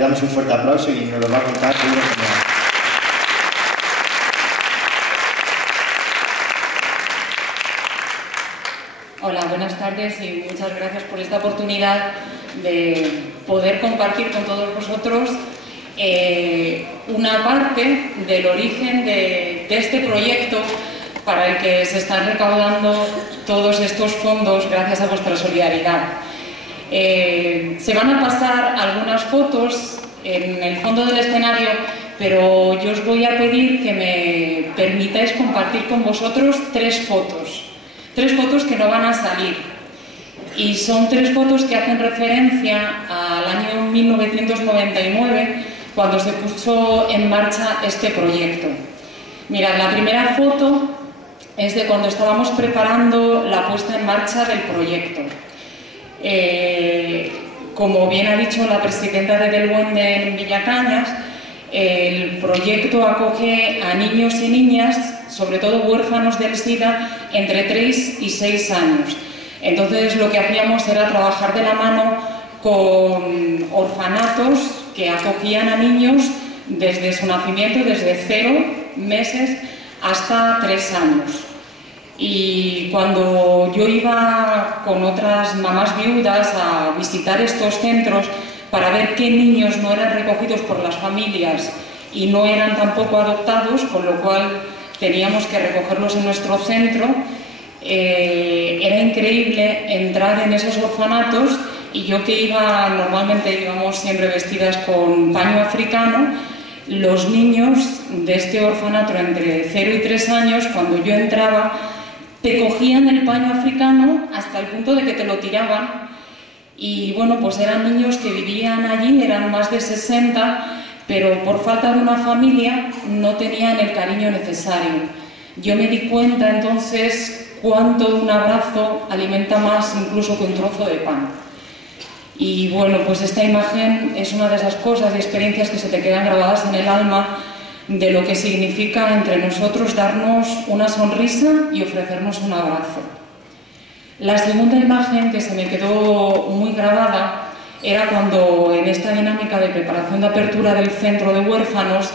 Le damos un fuerte aplauso y nos lo va a contar seguro que no. Hola, buenas tardes y muchas gracias por esta oportunidad de poder compartir con todos vosotros una parte del origen de este proyecto para el que se están recaudando todos estos fondos gracias a vuestra solidaridad. Se van a pasar algunas fotos en el fondo del escenario, pero yo os voy a pedir que me permitáis compartir con vosotros tres fotos que no van a salir. Y son tres fotos que hacen referencia al año 1999, cuando se puso en marcha este proyecto. Mirad, la primera foto es de cuando estábamos preparando la puesta en marcha del proyecto. Como bien ha dicho la presidenta de Del Buende en Villacañas, el proyecto acoge a niños y niñas, sobre todo huérfanos del SIDA, entre 3 y 6 años. Entonces lo que hacíamos era trabajar de la mano con orfanatos que acogían a niños desde su nacimiento, desde 0 meses hasta 3 años. Y cuando yo iba con otras mamás viudas a visitar estos centros para ver qué niños no eran recogidos por las familias y no eran tampoco adoptados, con lo cual teníamos que recogerlos en nuestro centro, era increíble entrar en esos orfanatos. Y yo que iba, normalmente íbamos siempre vestidas con paño africano, los niños de este orfanato entre 0 y 3 años, cuando yo entraba, te cogían el paño africano hasta el punto de que te lo tiraban. Y bueno, pues eran niños que vivían allí, eran más de 60, pero por falta de una familia no tenían el cariño necesario. Yo me di cuenta entonces cuánto un abrazo alimenta más incluso que un trozo de pan. Y bueno, pues esta imagen es una de esas cosas y experiencias que se te quedan grabadas en el alma, de lo que significa entre nosotros darnos una sonrisa y ofrecernos un abrazo. La segunda imagen que se me quedó muy grabada era cuando en esta dinámica de preparación de apertura del centro de huérfanos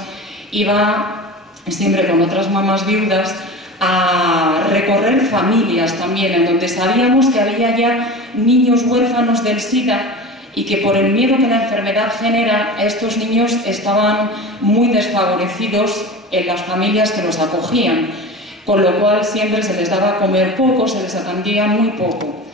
iba siempre con otras mamás viudas a recorrer familias también, en donde sabíamos que había ya niños huérfanos del SIDA y que por el miedo que la enfermedad genera, estos niños estaban muy desfavorecidos en las familias que los acogían, con lo cual siempre se les daba a comer poco, se les atendía muy poco.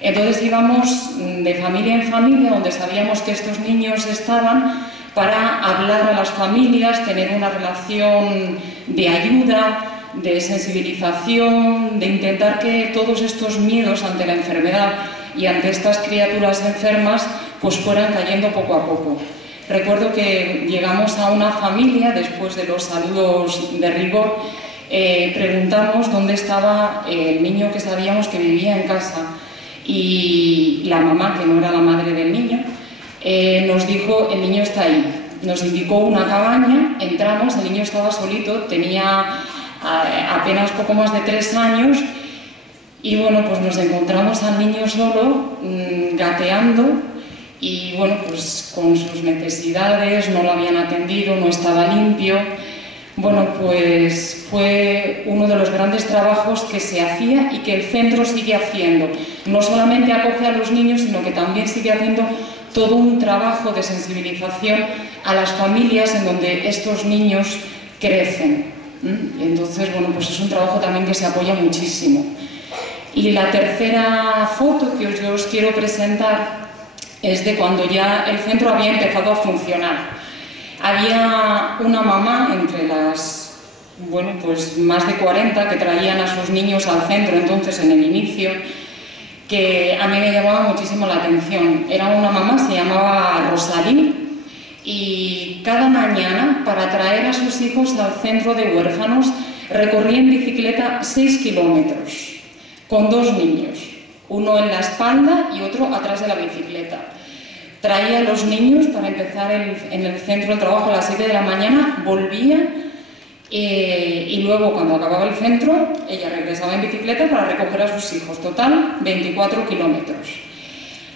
Entonces íbamos de familia en familia, donde sabíamos que estos niños estaban, para hablar a las familias, tener una relación de ayuda, de sensibilización, de intentar que todos estos miedos ante la enfermedad y ante estas criaturas enfermas pues fueran cayendo poco a poco. Recuerdo que llegamos a una familia, después de los saludos de rigor, preguntamos dónde estaba el niño que sabíamos que vivía en casa, y la mamá, que no era la madre del niño, nos dijo: el niño está ahí. Nos indicó una cabaña, entramos, el niño estaba solito, tenía apenas poco más de 3 años, y bueno, pues nos encontramos al niño solo, gateando, y bueno, pues con sus necesidades, no lo habían atendido, no estaba limpio. Bueno, pues fue uno de los grandes trabajos que se hacía y que el centro sigue haciendo. No solamente acoge a los niños, sino que también sigue haciendo todo un trabajo de sensibilización a las familias en donde estos niños crecen. Entonces, bueno, pues es un trabajo también que se apoya muchísimo. Y la tercera foto que yo os quiero presentar es de cuando ya el centro había empezado a funcionar. Había una mamá entre las, bueno, pues más de 40 que traían a sus niños al centro entonces en el inicio, que a mí me llamaba muchísimo la atención. Era una mamá, se llamaba Rosalí, y cada mañana, para traer a sus hijos al centro de huérfanos, recorría en bicicleta 6 kilómetros, con 2 niños, uno en la espalda y otro atrás de la bicicleta. Traía a los niños para empezar en el centro de trabajo a las 7 de la mañana, volvía y luego, cuando acababa el centro, ella regresaba en bicicleta para recoger a sus hijos. Total, 24 kilómetros.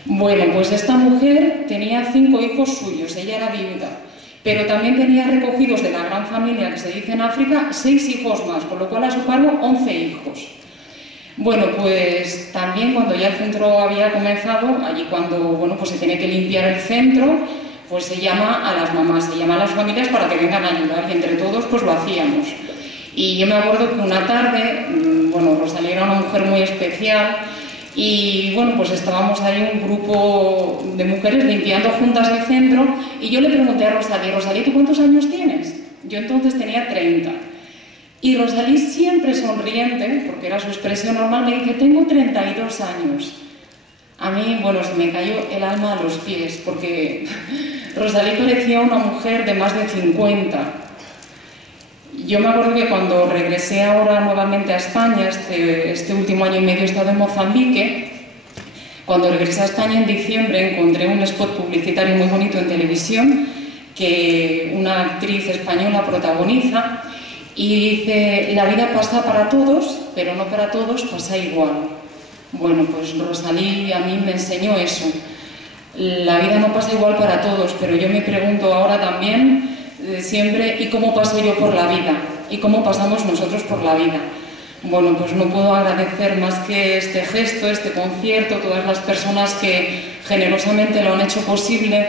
Bueno, pues esta mujer tenía 5 hijos suyos, ella era viuda, pero también tenía recogidos de la gran familia que se dice en África 6 hijos más, con lo cual a su cargo 11 hijos. Bueno, pues también cuando ya el centro había comenzado, allí cuando bueno, pues se tiene que limpiar el centro, pues se llama a las mamás, se llama a las familias para que vengan a ayudar y entre todos pues lo hacíamos. Y yo me acuerdo que una tarde, bueno, Rosalía era una mujer muy especial y bueno, pues estábamos ahí un grupo de mujeres limpiando juntas el centro y yo le pregunté a Rosalía, Rosalía, ¿tú cuántos años tienes? Yo entonces tenía 30. Y Rosalía, siempre sonriente, porque era su expresión normal, me dice, tengo 32 años. A mí, bueno, se me cayó el alma a los pies, porque Rosalía parecía una mujer de más de 50. Yo me acuerdo que cuando regresé ahora nuevamente a España, este último año y medio he estado en Mozambique, cuando regresé a España en diciembre encontré un spot publicitario muy bonito en televisión que una actriz española protagoniza y dice, la vida pasa para todos, pero no para todos pasa igual. Bueno, pues Rosalía a mí me enseñó eso. La vida no pasa igual para todos, pero yo me pregunto ahora también, siempre, ¿y cómo paso yo por la vida? ¿Y cómo pasamos nosotros por la vida? Bueno, pues no puedo agradecer más que este gesto, este concierto, todas las personas que generosamente lo han hecho posible,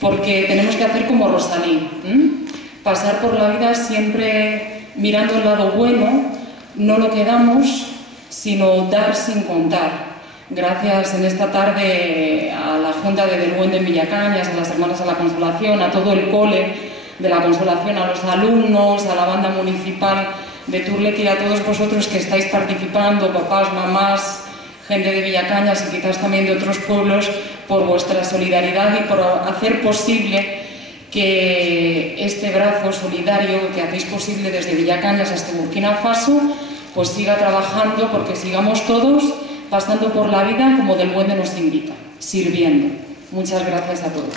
porque tenemos que hacer como Rosalía, pasar por la vida siempre mirando el lado bueno, no lo que damos, sino dar sin contar. Gracias en esta tarde a la Junta de Del Buende en Villacañas, a las Hermanas de la Consolación, a todo el cole de la Consolación, a los alumnos, a la banda municipal de Turlet y a todos vosotros que estáis participando, papás, mamás, gente de Villacañas y quizás también de otros pueblos, por vuestra solidaridad y por hacer posible que este brazo solidario que hacéis posible desde Villacañas hasta Burkina Faso pues siga trabajando, porque sigamos todos pasando por la vida como Del Buende nos invita, sirviendo. Muchas gracias a todos.